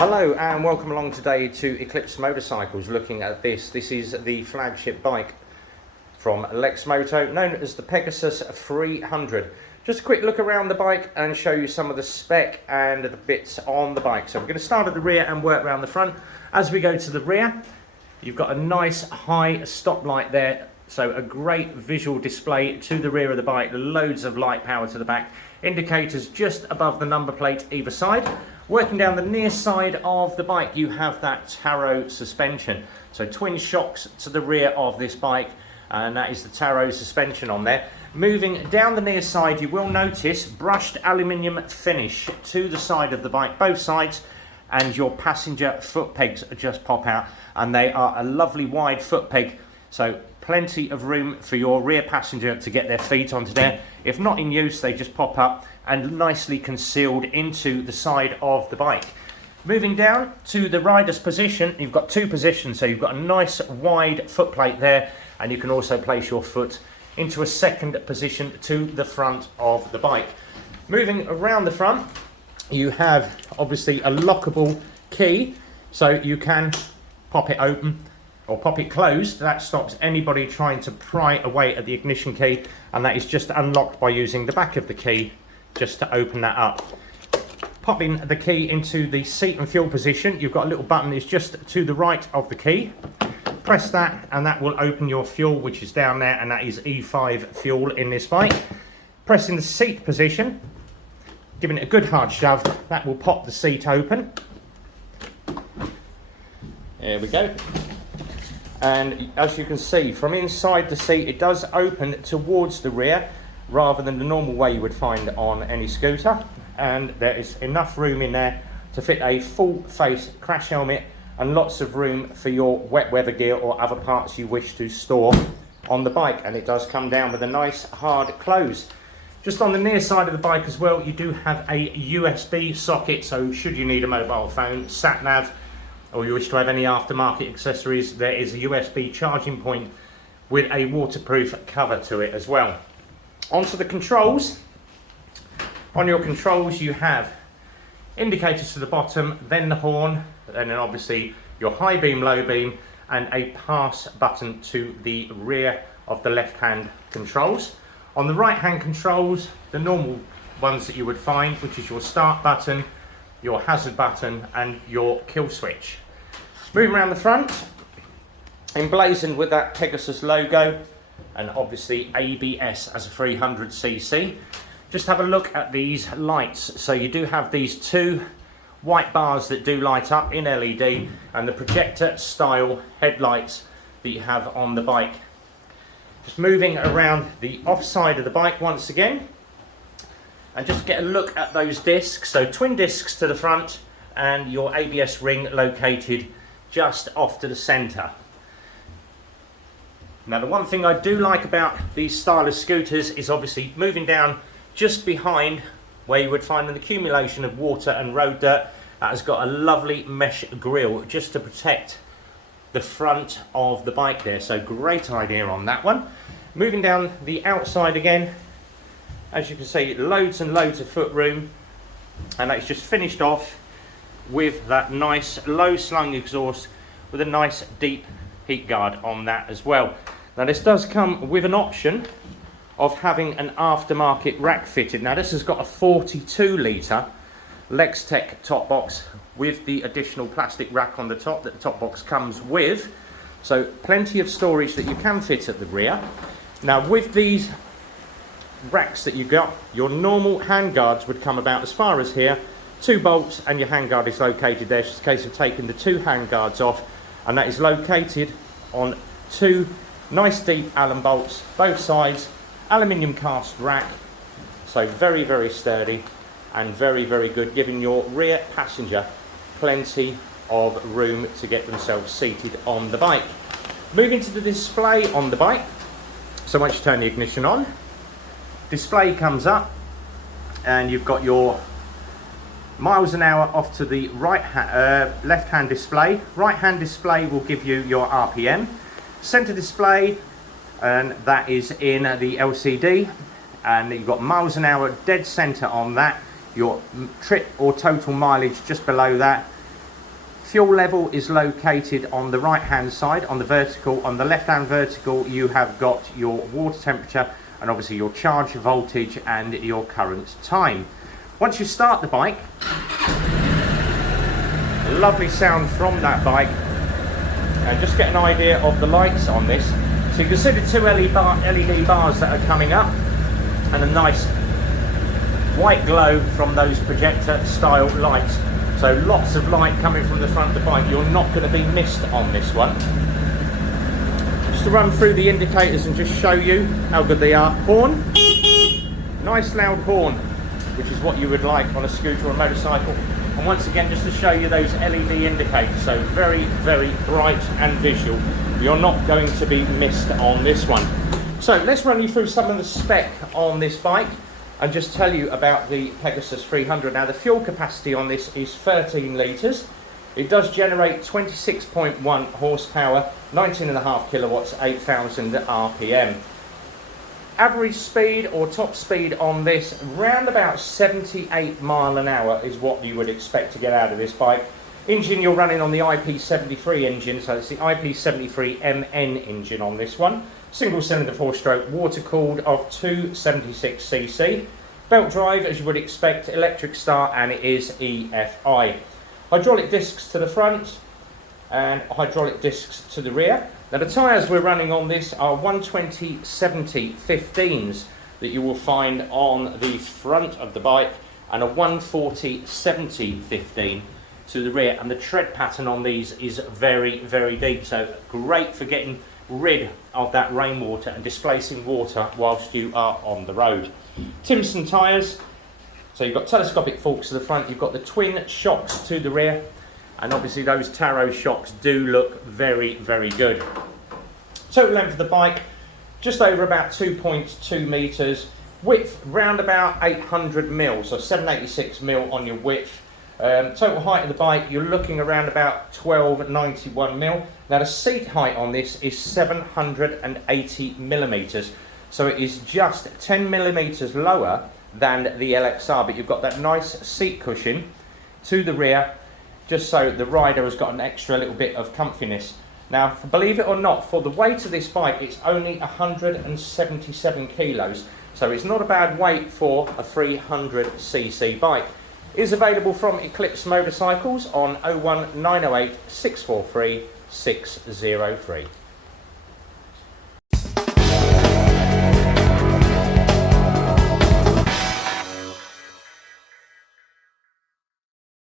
Hello and welcome along today to Eclipse Motorcycles. Looking at this is the flagship bike from Lexmoto, known as the Pegasus 300. Just a quick look around the bike and show you some of the spec and the bits on the bike. So we're going to start at the rear and work around the front. As we go to the rear, you've got a nice high stoplight there, so a great visual display to the rear of the bike, loads of light power to the back, indicators just above the number plate either side. Working down the near side of the bike, you have that Taro suspension. So twin shocks to the rear of this bike, and that is the Taro suspension on there. Moving down the near side, you will notice brushed aluminium finish to the side of the bike, both sides, and your passenger foot pegs just pop out, and they are a lovely wide foot peg, so plenty of room for your rear passenger to get their feet onto there. If not in use, they just pop up and nicely concealed into the side of the bike. Moving down to the rider's position, you've got two positions, so you've got a nice wide foot plate there, and you can also place your foot into a second position to the front of the bike. Moving around the front, you have obviously a lockable key, so you can pop it open or pop it closed. That stops anybody trying to pry away at the ignition key, and that is just unlocked by using the back of the key just to open that up. Popping the key into the seat and fuel position, you've got a little button, it's just to the right of the key. Press that and that will open your fuel, which is down there, and that is E5 fuel in this bike. Pressing the seat position, giving it a good hard shove, that will pop the seat open. There we go. And as you can see, from inside the seat, it does open towards the rear rather than the normal way you would find on any scooter. And there is enough room in there to fit a full face crash helmet and lots of room for your wet weather gear or other parts you wish to store on the bike. And it does come down with a nice hard close. Just on the near side of the bike as well, you do have a USB socket, so should you need a mobile phone, sat nav, or you wish to have any aftermarket accessories, there is a USB charging point with a waterproof cover to it as well. Onto the controls. On your controls you have indicators to the bottom, then the horn, and then obviously your high beam, low beam, and a pass button to the rear of the left hand controls. On the right hand controls, the normal ones that you would find, which is your start button, your hazard button, and your kill switch. Moving around the front, emblazoned with that Pegasus logo, and obviously ABS as a 300cc. Just have a look at these lights. So you do have these two white bars that do light up in LED, and the projector style headlights that you have on the bike. Just moving around the off side of the bike once again, and just get a look at those discs. So twin discs to the front, and your ABS ring located just off to the centre. Now the one thing I do like about these style of scooters is obviously moving down just behind where you would find an accumulation of water and road dirt. That has got a lovely mesh grille just to protect the front of the bike there, so great idea on that one. Moving down the outside again, as you can see, loads and loads of foot room, and that's just finished off with that nice low slung exhaust with a nice deep heat guard on that as well. Now this does come with an option of having an aftermarket rack fitted. Now this has got a 42 litre Lextech top box with the additional plastic rack on the top that the top box comes with. So plenty of storage that you can fit at the rear. Now with these racks that you got, your normal handguards would come about as far as here, 2 bolts, and your handguard is located there. It's just a case of taking the 2 handguards off, and that is located on 2 nice deep Allen bolts, both sides, aluminium cast rack, so very, very sturdy and very, very good, giving your rear passenger plenty of room to get themselves seated on the bike. Moving to the display on the bike, so once you turn the ignition on, display comes up, and you've got your miles an hour off to the left hand display. Right hand display will give you your RPM. Center display, and that is in the LCD, and you've got miles an hour dead center on that. Your trip or total mileage just below that, Fuel level is located on the right hand side, on the vertical. On the left hand vertical you have got your water temperature and obviously your charge voltage and your current time. Once you start the bike, lovely sound from that bike, and just get an idea of the lights on this. So you can see the two LED bars that are coming up and a nice white glow from those projector style lights. So lots of light coming from the front of the bike. You're not going to be missed on this one. Just to run through the indicators and just show you how good they are. Horn, nice loud horn, which is what you would like on a scooter or a motorcycle. And once again, just to show you those LED indicators, so very, very bright and visual. You're not going to be missed on this one. So let's run you through some of the spec on this bike and just tell you about the Pegasus 300. Now the fuel capacity on this is 13 litres. It does generate 26.1 horsepower, 19.5 kilowatts, 8,000 RPM. Average speed or top speed on this, round about 78 mile an hour is what you would expect to get out of this bike. Engine, you're running on the IP73 engine, so it's the IP73 MN engine on this one. Single cylinder 4-stroke water cooled of 276cc. Belt drive, as you would expect, electric start, and it is EFI. Hydraulic discs to the front and hydraulic discs to the rear. Now the tyres we're running on this are 120/70 15s that you will find on the front of the bike, and a 140/70 15 to the rear. And the tread pattern on these is very, very deep, so great for getting rid of that rainwater and displacing water whilst you are on the road. Timson tyres, so you've got telescopic forks to the front, you've got the twin shocks to the rear, and obviously those Taro shocks do look very, very good. Total length of the bike, just over about 2.2 metres. Width, round about 800 mil, so 786 mil on your width. Total height of the bike, you're looking around about 1291 mil. Now the seat height on this is 780 millimetres, so it is just 10 millimetres lower than the LXR, but you've got that nice seat cushion to the rear, just so the rider has got an extra little bit of comfiness. Now, believe it or not, for the weight of this bike, it's only 177 kilos, so it's not a bad weight for a 300cc bike. It is available from Eclipse Motorcycles on 01908 643 603.